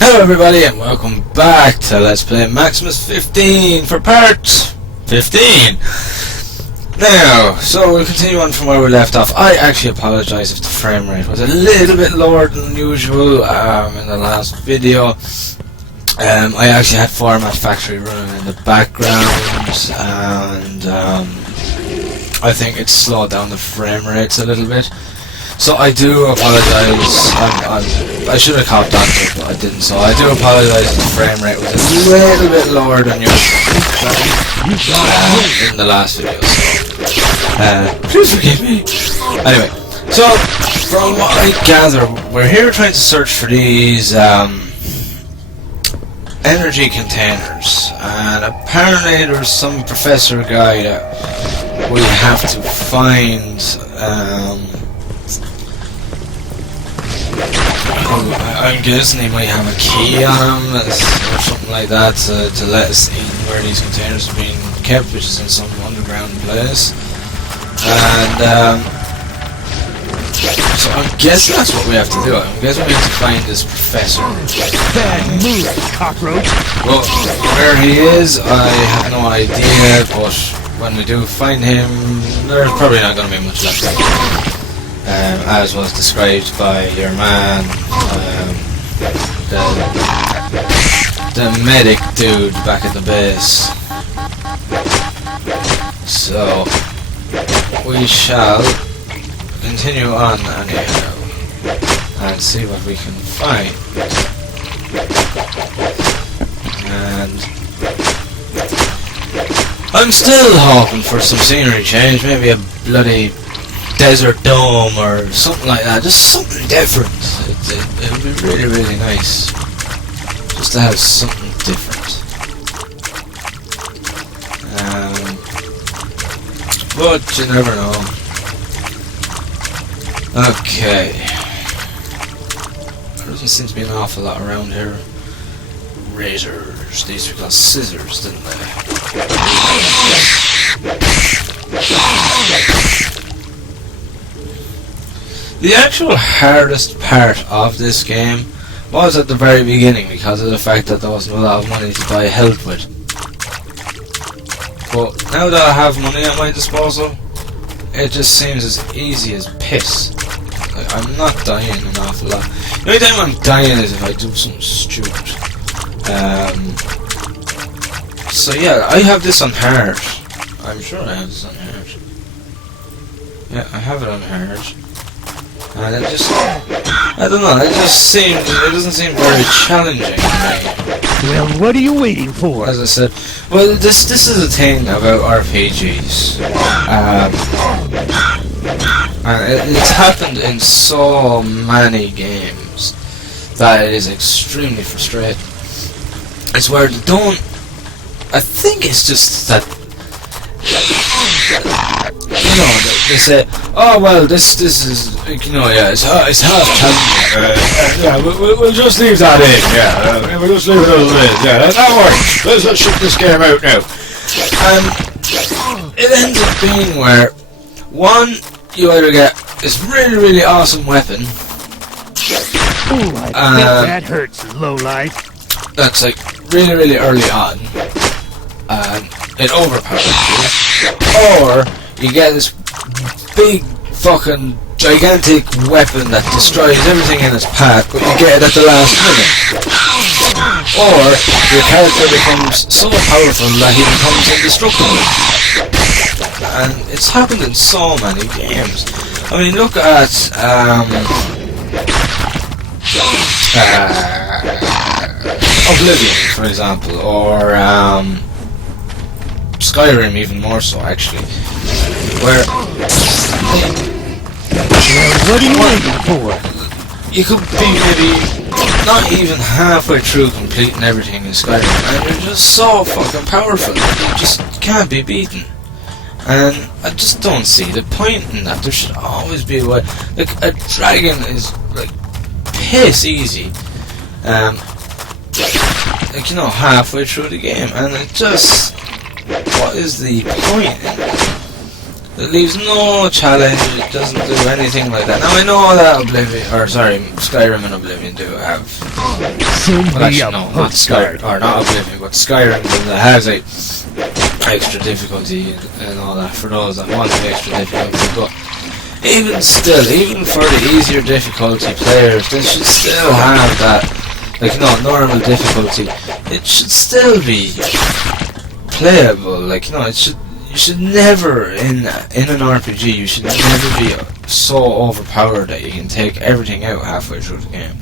Hello everybody and welcome back to Let's Play Maximus 15 for part 15. Now, so we'll continue on from where we left off. I actually apologise if the frame rate was a little bit lower than usual in the last video. I actually had Format Factory running in the background and I think it slowed down the frame rates a little bit. So I do apologise. I should have copped on to it, but I didn't. So I do apologise if the frame rate was a little bit lower than usual in the last video. So please forgive me. Anyway, so from what I gather, we're here trying to search for these energy containers, and apparently there's some professor guy that we have to find. I'm guessing he might have a key on him or something like that to let us in where these containers are being kept, which is in some underground place. And so I'm guessing that's what we have to do. I'm guessing we have to find this professor. Bad move, cockroach. Well, where he is, I have no idea, but when we do find him, there's probably not going to be much left of him. As was described by your man, the medic dude back at the base. So we shall continue on anyhow and see what we can find. And I'm still hoping for some scenery change, maybe a bloody desert dome or something like that, just something different. It would be really, really nice just to have something different. But you never know. Okay. There doesn't seem to be an awful lot around here. Razors. These were called scissors, didn't they? The actual hardest part of this game was at the very beginning because of the fact that there wasn't a lot of money to buy health with. But now that I have money at my disposal, it just seems as easy as piss. Like, I'm not dying an awful lot. The only time I'm dying is if I do something stupid. So yeah, I have this on hard. I'm sure I have this on hard. Yeah, I have it on hard. And it just, I don't know, it doesn't seem very challenging to me. Well, what are you waiting for? As I said, well, this is the thing about RPGs. And it's happened in so many games that it is extremely frustrating. It's where they don't, I think it's just that, you know, they say, oh well, this is, you know, yeah, it's half challenging. Yeah, we'll just leave that in. Yeah, we'll just leave it as it is. Yeah, that works. Let's ship this game out now. And it ends up being where one, you either get this really, really awesome weapon. Ooh, I bet that hurts, lowlife. That's like really, really early on, and it overpowers you, or you get this big fucking gigantic weapon that destroys everything in its path, but you get it at the last minute. Or your character becomes so powerful that he becomes indestructible. And it's happened in so many games. I mean, look at Oblivion, for example, or Skyrim, even more so, actually, where what are you waiting for? you could be maybe not even halfway through completing everything in Skyrim, and you're just so fucking powerful that you just can't be beaten. And I just don't see the point in that. There should always be a way. Like, a dragon is like piss easy. Like, you know, halfway through the game, and it just, what is the point in it? It leaves no challenge, it doesn't do anything like that. Now I know that Skyrim and Oblivion do have Soon well, be actually, a no, not Skyrim, or not Oblivion, but Skyrim that has a extra difficulty and all that for those that want the extra difficulty. But even still, even for the easier difficulty players, they should still have that, like, you know, normal difficulty. It should still be playable. Like, you know, you should never in an RPG. You should never be so overpowered that you can take everything out halfway through the game.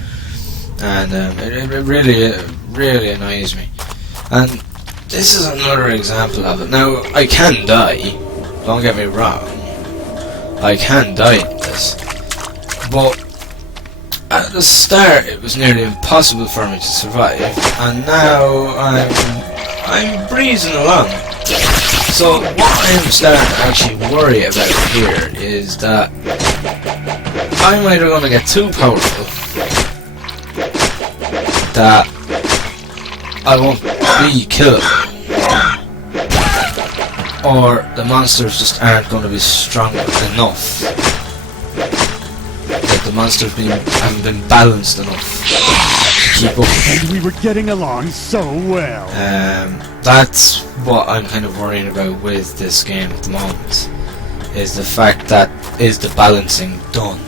And it really annoys me. And this is another example of it. Now, I can die, don't get me wrong, I can die in this, but at the start it was nearly impossible for me to survive, and now I'm breezing along. So what I'm starting to actually worry about here is that I'm either going to get too powerful, that I won't be killable, or the monsters just aren't going to be strong enough. Like the monsters haven't been balanced enough to keep up. And we were getting along so well. That's what I'm kind of worrying about with this game at the moment. Is the fact that is the balancing done,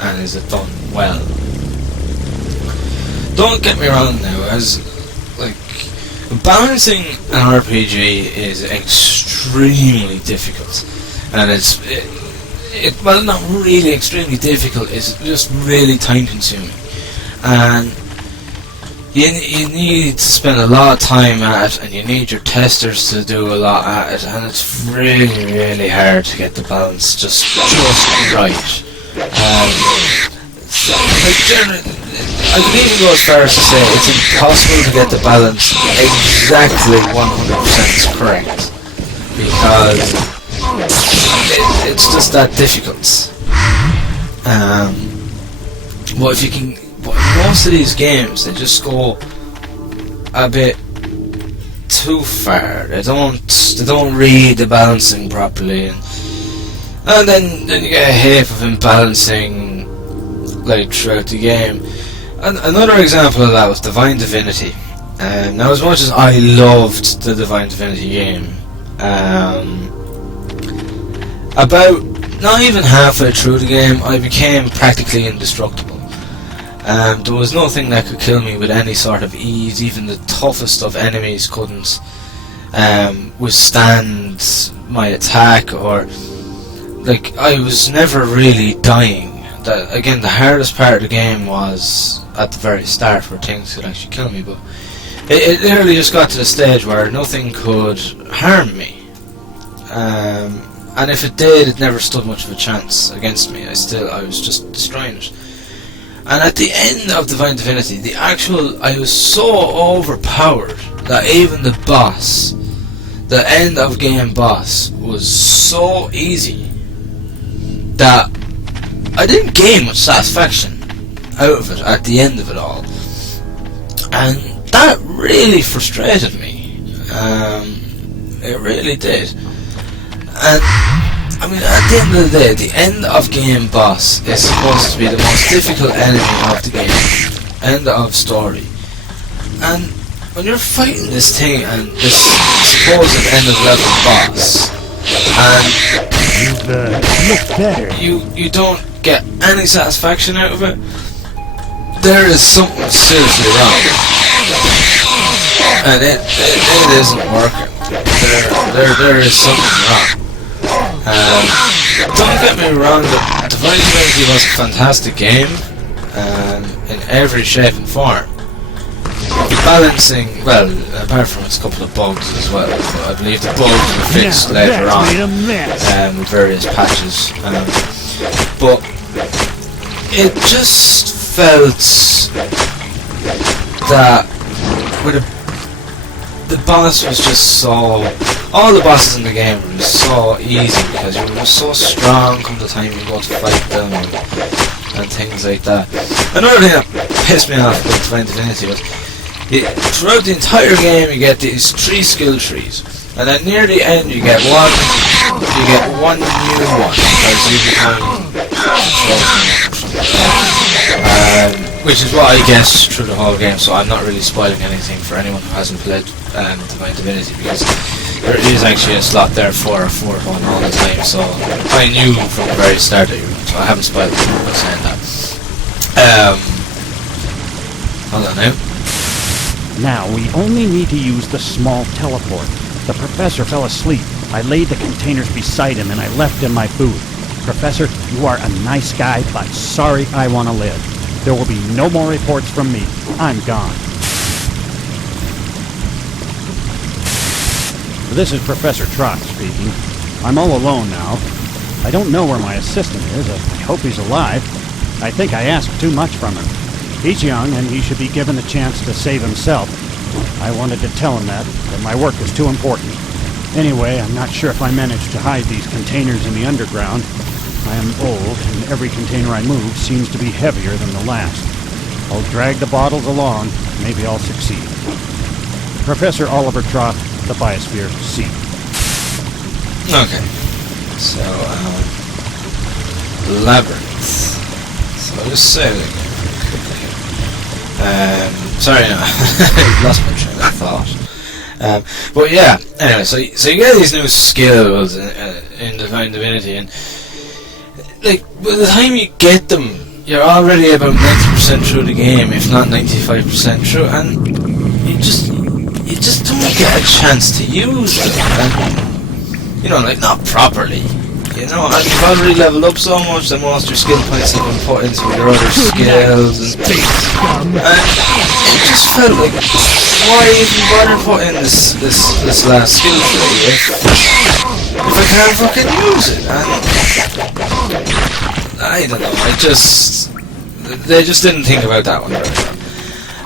and is it done well? Don't get me wrong now, as like balancing an RPG is extremely difficult, and well, not really extremely difficult, it's just really time consuming, and you need to spend a lot of time at it, and you need your testers to do a lot at it, and it's really hard to get the balance just right. I could even go as far as to say it's impossible to get the balance exactly 100% correct, because it's just that difficult. But if you can, most of these games, they just go a bit too far. They don't read the balancing properly, and then you get a heap of imbalancing like throughout the game. And another example of that was Divine Divinity. Now, as much as I loved the Divine Divinity game, about not even halfway through the game, I became practically indestructible. There was nothing that could kill me with any sort of ease. Even the toughest of enemies couldn't withstand my attack, or like I was never really dying. Again, the hardest part of the game was at the very start, where things could actually kill me, but it literally just got to the stage where nothing could harm me, and if it did, it never stood much of a chance against me. I was just destroying it. And at the end of Divine Divinity, I was so overpowered that even the boss, the end of game boss, was so easy that I didn't gain much satisfaction out of it at the end of it all, and that really frustrated me. It really did. And I mean, at the end of the day, the end of game boss is supposed to be the most difficult enemy of the game, end of story. And when you're fighting this thing and this supposed end of level boss, and you don't get any satisfaction out of it, there is something seriously wrong, and it isn't working. There is something wrong. Don't get me wrong, Divine Divinity was a fantastic game in every shape and form. The balancing, well, apart from its couple of bugs as well, but I believe the bugs were fixed later on with various patches. But it just felt that the boss was just so... All the bosses in the game were just so easy, because you were so strong come the time you go to fight them and things like that. Another thing that pissed me off about Divine Divinity was throughout the entire game you get these 3 skill trees, and then near the end you get one new one, because you become which is what I guessed through the whole game, so I'm not really spoiling anything for anyone who hasn't played Divine Divinity, because there is actually a slot there for a fourth one all the time, so I knew from the very start that you were, so I haven't spoiled it by saying that. Hold on now. Now, we only need to use the small teleport. The professor fell asleep. I laid the containers beside him and I left in my booth. Professor, you are a nice guy, but sorry I want to live. There will be no more reports from me. I'm gone. This is Professor Trot speaking. I'm all alone now. I don't know where my assistant is. I hope he's alive. I think I asked too much from him. He's young and he should be given the chance to save himself. I wanted to tell him that my work is too important. Anyway, I'm not sure if I managed to hide these containers in the underground. I am old, and every container I move seems to be heavier than the last. I'll drag the bottles along. Maybe I'll succeed. Professor Oliver Trot, the Biosphere C. Okay. So, Labryinth. So I'll just say it again. Sorry, no, I lost my train of thought. But yeah, anyway, so you get these new skills in Divine Divinity, and like by the time you get them, you're already about 90% through the game, if not 95% through, and you just don't get a chance to use them, and, you know, like not properly. You know, and you've already leveled up so much that most of your skill points have been put into your other skills, and it just felt like, why even bother putting this last skill tree if I can't fucking use it? And I don't know, they just didn't think about that one very well.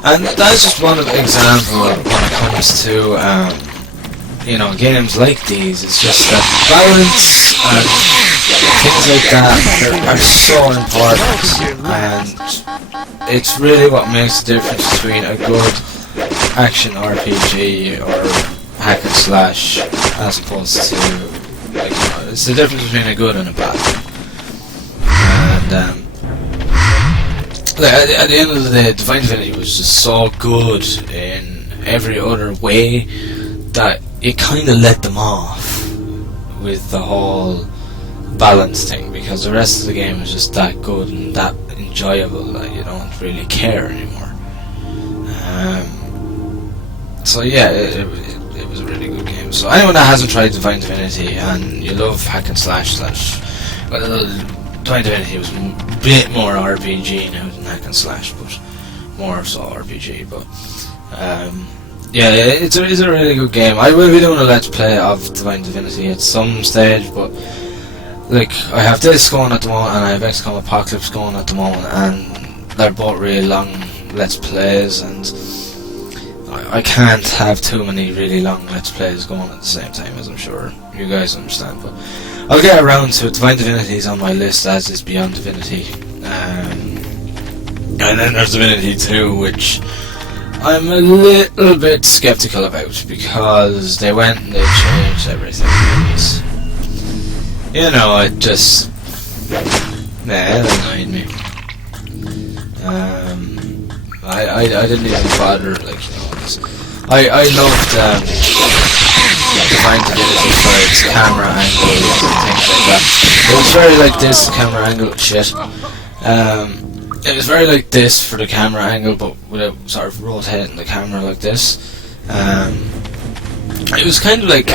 And that's just one example when it comes to you know, games like these. It's just that balance and things like that are so important, and it's really what makes the difference between a good action RPG or hack and slash as opposed to, like, you know, it's the difference between a good and a bad. And like, at the end of the day, Divine Divinity was just so good in every other way that it kind of let them off with the whole balance thing, because the rest of the game is just that good and that enjoyable that you don't really care anymore. So yeah, it was a really good game. So anyone that hasn't tried Divine Divinity and you love hack and slash, well, Divine Divinity was a bit more RPG now than hack and slash, but more so RPG. But yeah, it's a really good game. I will be doing a Let's Play of Divine Divinity at some stage, but like, I have this going at the moment and I have XCOM Apocalypse going at the moment, and they're both really long Let's Plays, and I can't have too many really long Let's Plays going at the same time, as I'm sure you guys understand. But I'll get around to it. Divine Divinity is on my list, as is Beyond Divinity, and then there's Divinity 2, which I'm a little bit skeptical about, because they went and they changed everything. And, you know, it just, it annoyed me. I didn't even bother, like, you know, I loved Divine Divinity for its camera angle and things like that. It was very like this camera angle shit. It was very like this for the camera angle, but without sort of rotating the camera like this. It was kind of like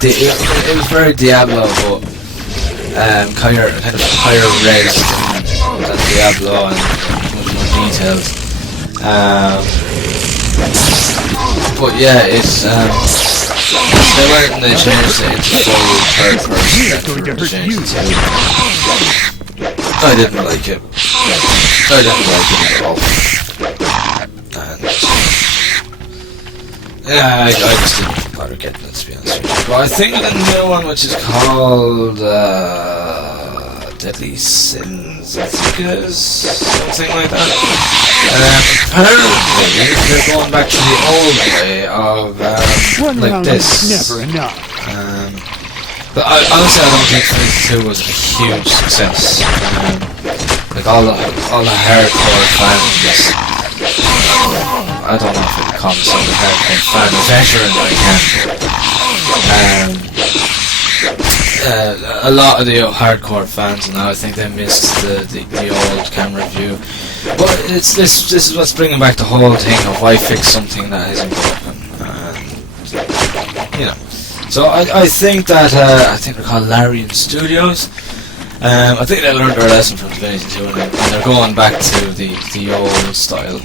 it was very Diablo, but kind of higher res than Diablo and much more detailed. But yeah, it's they went and they changed it into full third person. I didn't like it. I didn't like it at all. And yeah, I just didn't bother getting it, to be honest with you. But I think the new one, which is called Deadly Sins, I think it is, something like that. Apparently, they're going back to the old way of like this. Never enough. But honestly, I don't think 22 was a huge success. like all the hardcore fans. I don't know if I can call myself a hardcore fan, a veteran I can. A lot of the hardcore fans now, I think they missed the old camera view. But this is what's bringing back the whole thing of why fix something that isn't broken. You know. So I think that I think they're called Labryinth Studios. I think they learned their lesson from Divinity 2 and they're going back to the old style,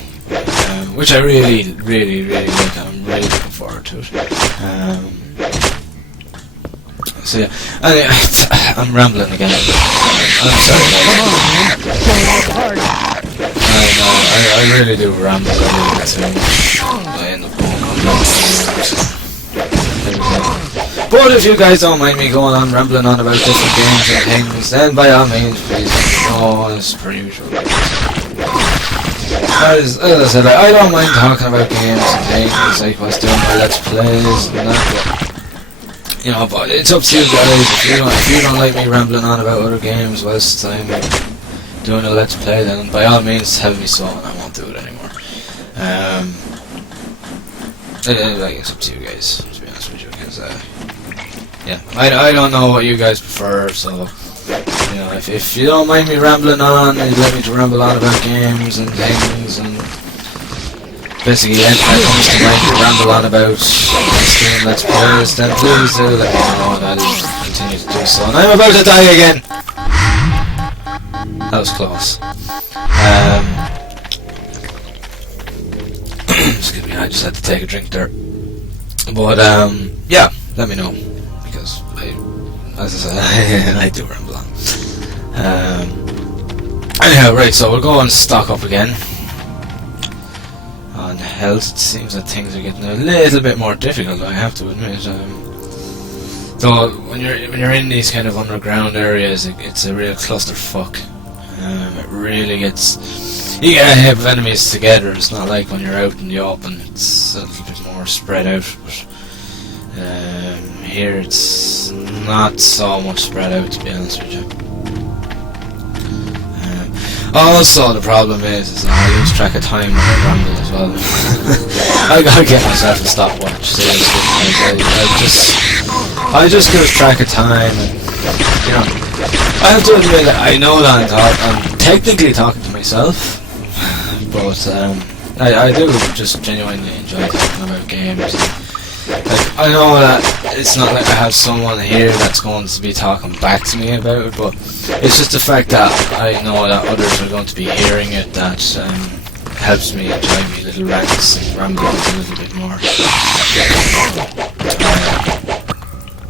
which I really like. I'm really looking forward to it. So yeah, anyway, I'm rambling again. I'm sorry. I really do ramble a little bit too much. I end up going on. But if you guys don't mind me going on rambling on about different games and things, then by all means, please let me know as per usual. As I said, I don't mind talking about games and things, like what's doing my Let's Plays and that, but, you know, but it's up to you guys. If you don't like me rambling on about other games whilst I'm doing a Let's Play, then by all means tell me so and I won't do it anymore. Like, it's up to you guys, to be honest with you, because yeah, I don't know what you guys prefer, so you know, if you don't mind me rambling on, you let me to ramble on about games and things, and basically anything that comes to mind to ramble on about stream Let's Plays, then please do let me know and I'll continue to do so. And I'm about to die again! That was close. Excuse me, I just had to take a drink there. But yeah, let me know, because as I said, I do ramble on. Anyhow, right, so we'll go and stock up again on health. It seems that things are getting a little bit more difficult, I have to admit. Though when you're in these kind of underground areas, it's a real clusterfuck. It really gets, you get a heap of enemies together. It's not like when you're out in the open. It's a little bit more spread out. But here it's not so much spread out, to be honest with you. Also, the problem is that I lose track of time when I ramble as well. I gotta get myself a stopwatch, seriously. I just lose track of time, and you know, I have to admit that I know that I'm technically talking to myself, but I do just genuinely enjoy talking about games. Like, I know that it's not like I have someone here that's going to be talking back to me about it, but it's just the fact that I know that others are going to be hearing it that helps me enjoy my little rants and ramblings a little bit more.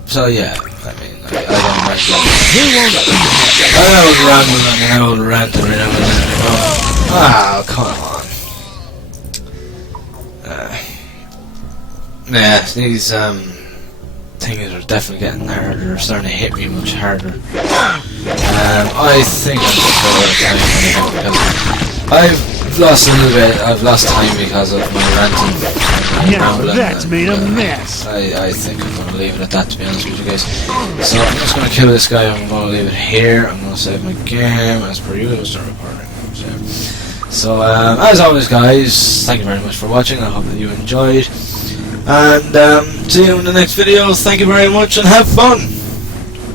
So yeah, I mean, I don't mind I will ramble and I will rant every now and then. Oh, come on. Yeah, these things are definitely getting harder. They're starting to hit me much harder. I think I'm just because I've lost a little bit. I've lost time because of my ranting. Now that's made a mess. I think I'm going to leave it at that, to be honest with you guys. So I'm just going to kill this guy. I'm going to leave it here. I'm going to save my game as per usual. Start recording. So as always, guys, thank you very much for watching. I hope that you enjoyed. And see you in the next video. Thank you very much and have fun!